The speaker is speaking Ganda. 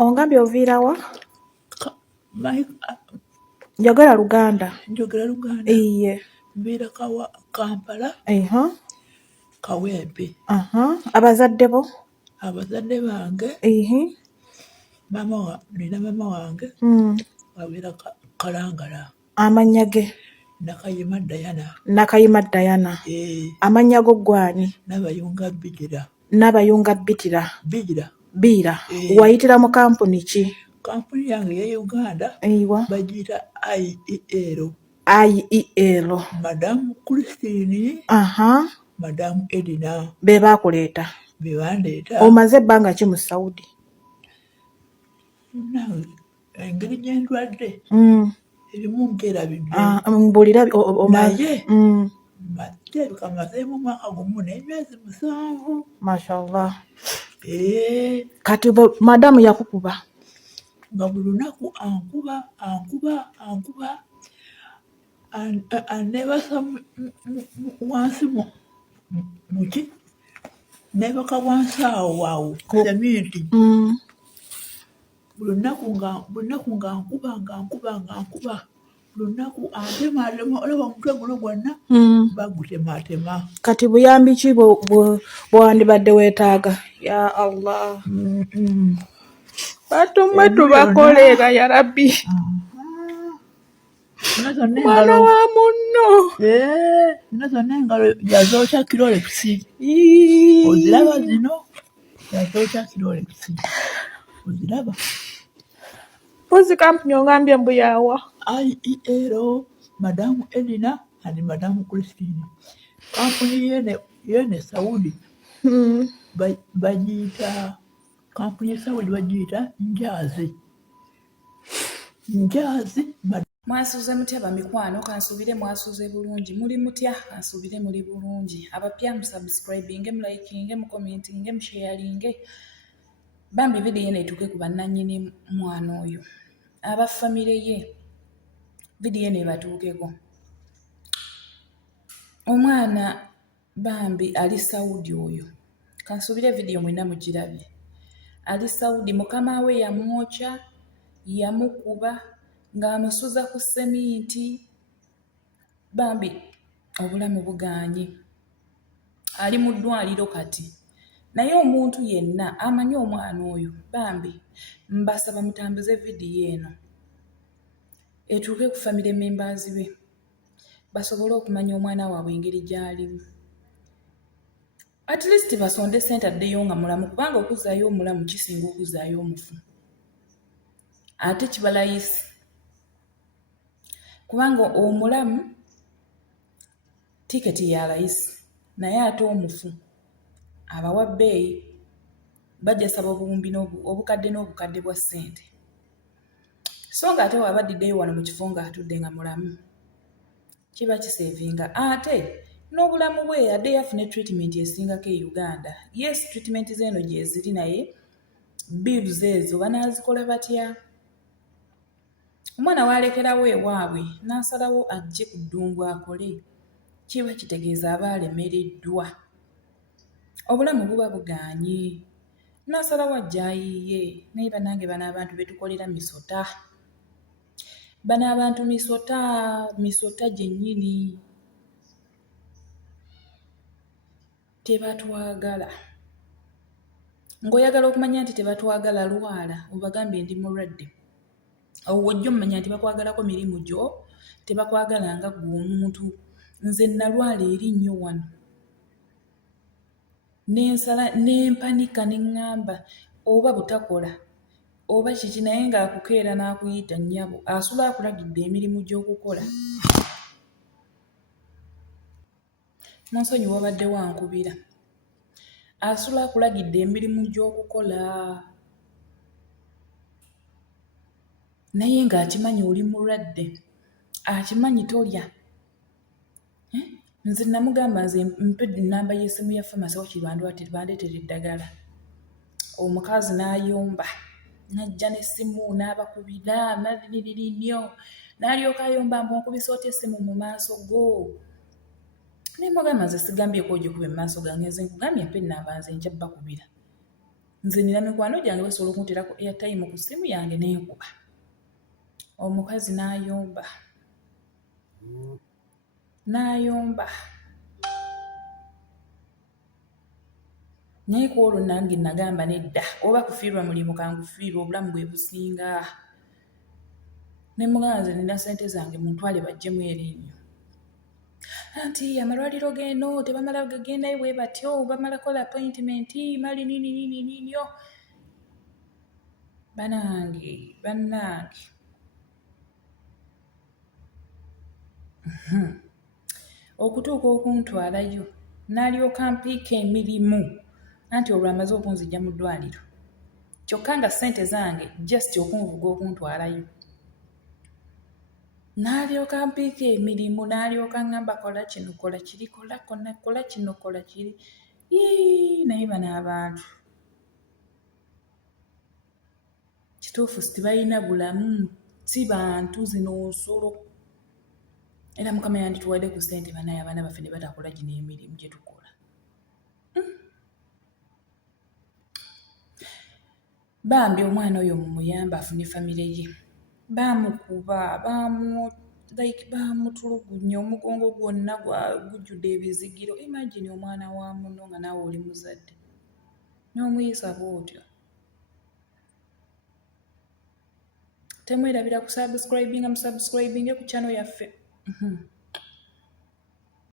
Ongambye oviira wa? Njogera Luganda. Iye. Mviira Kampala. Kawempe. Abazadde bo? Abazadde bange. Nina mama wange. Abeera Kalangala. Amannya ge? Nakayima Diana. Amannya go gwani? Nabayunga Bigira. Wayitira mu kampuni ki? Kampuni yange ya Uganda. Bagiyita IEL. Madamu Christine. Madamu Edina. Be baakuleeta? Be bandeeta. Omaze ebbanga ki mu Saudi? Engeri gye ndwadde erimu nkeerabidde. Mbuulira naye mazeemu omwaka gumu n'emyezi 7. Mashallah. Kati madamu yakukuba? Nga buli lunaku ankuba aneebasa wansi muki neebaka wansi awo seminti. Buli lunaku nga nkuba buli lunaku antema olaba omutwe guno gwonna bagutematema. Kati buyambi ki bwewandibadde weetaaga? Ya Allah. Batumwe tubakolera ya Rabbi. Mwana wa munno. Zino zonna engalo yazookya kirolekisi. Oziraba zino? Yazookya kirolekisi. Oziraba? Mpozi kampuni ongambye mbu yaawa? IEL, Madamu Edina and Madamu Christine. Kampuni yene Saudi bagiyita kampuni ya Saudi bagiyita Njazi. Mwasuuze mutya bamikwano? Kansuubire mwasuuze bulungi. Muli mutya? Kansuubire muli bulungi. Abapya musubscribinge, mulayikinge, mukomentinge, musharinge. Bambi vidiyo eno etuuke ku bannannyini mwana oyo. Abafamire ye vidiyo eno ebatuukeko. Omwana bambi ali Saudi oyo. Kansuubire vidiyo mwenna mugirabye. Ali Saudi, mukama we yamwokya, yamukuba ng'amusuza ku seminti. Bambi obulamu bugaanye. Ali mu ddwaliro kati. Naye omuntu yenna amanyi omwana oyo bambi mbasaba mutambuze vidiyo eno etuuke ku family members be basobole okumanya omwana waabwe engeri gy'alimu. At least basonde ssente addeyo nga mulamu, kubanga okuzaayo omulamu kisinga okuzaayo omufu. Ate kibalayisi kubanga omulamu tiketi ya layisi, naye ate omufu abawa bbeeyi bajja saba obukadde n'obukadde bwa ssente. So nga ate waba addiddeyo wano mu kifo ng'atudde nga mulamu kiba kiseevinga. Ate n'obulamu bwe addeyo afune treatment esingako e Uganda. Yes, treatment z'eno gye ziri, naye bills ezo banaazikola batya? Omwana waalekerawo ewaabwe n'asalawo ajje ku ddungu akole, kiba kitegeeza aba alemereddwa. Obulamu buba bugaanye. N'asalawo ajja ayiiye. Naye bannange bano abantu betukolera misota. Bano abantu misota gyennyini. Tebatwagala. Ng'oyagala okumanya nti tebatwagala, lwala obagambye ndi mulwadde. Awo wojja omumanya nti bakwagalako mirimu gyo, tebakwagala nga ggwe omuntu. Nze nalwala eri nnyo wano. N'ensala n'empanika n'eŋŋamba oba butakola oba kiki, naye ng'akukeera n'akuyita nnyabo, asula akulagidde emirimu gy'okukola. Munsonyi wabadde wankubira. Asula akulagidde emirimu gy'okukola naye ng'akimanyi oli mulwadde, akimanyi tolya. Nze namugamba nze mpe nnamba y'essimu ya famasi bandeetera eddagala. Omukazi n'ayomba, n'ajja n'essimu n'abakubira nnyo, n'alyoka ayomba mbu onkubisa otya essimu mu maaso go. Ne mugamba nze sigambyeko ogikuba mu maaso gange, nze nkugambye mpe nnamba nze nja bakubira. nze nina mikwano gyange basobola okunteerako airtime ku ssimu yange n'enkuba. Omukazi n'ayomba naye ku olwo nange nagamba nedda, oba kufiirwa mulimu kangufiirwa, obulamu bwe businga. Ne mugamba nze nina ssente zange muntwale baggyemu erinnyo. Anti amalwaliro geno tebamala gagendayo bwe batyo, bamala kola appointment mali nini. Bannange okutuuka okuntwalayo n'alyoka mpiika emirimu anti olwo amaze okunzijja mu ddwaliro kyokka nga ssente zange just okunvuga okuntwalayo. N'alyoka mpiika emirimu, n'alyoka ngamba kola kino kola kiri, kola kino kola kiri. Naye bano abantu kituufu tibalina bulamu, si bantu, zino nsolo. Era Mukama yandituwadde ku ssente banaye abaana baffe ne batakola gino emirimu gye tukola. Bambi omwana oyo mumuyamba afune famire ye. Bamukuba, bamutulugunya, omugongo gwonna gujjudde ebizigiro. Imagine omwana wa muno nga naawe oli muzadde n'omuyisa bw'otyo. Temwerabira musubscribinge ku channel yaffe.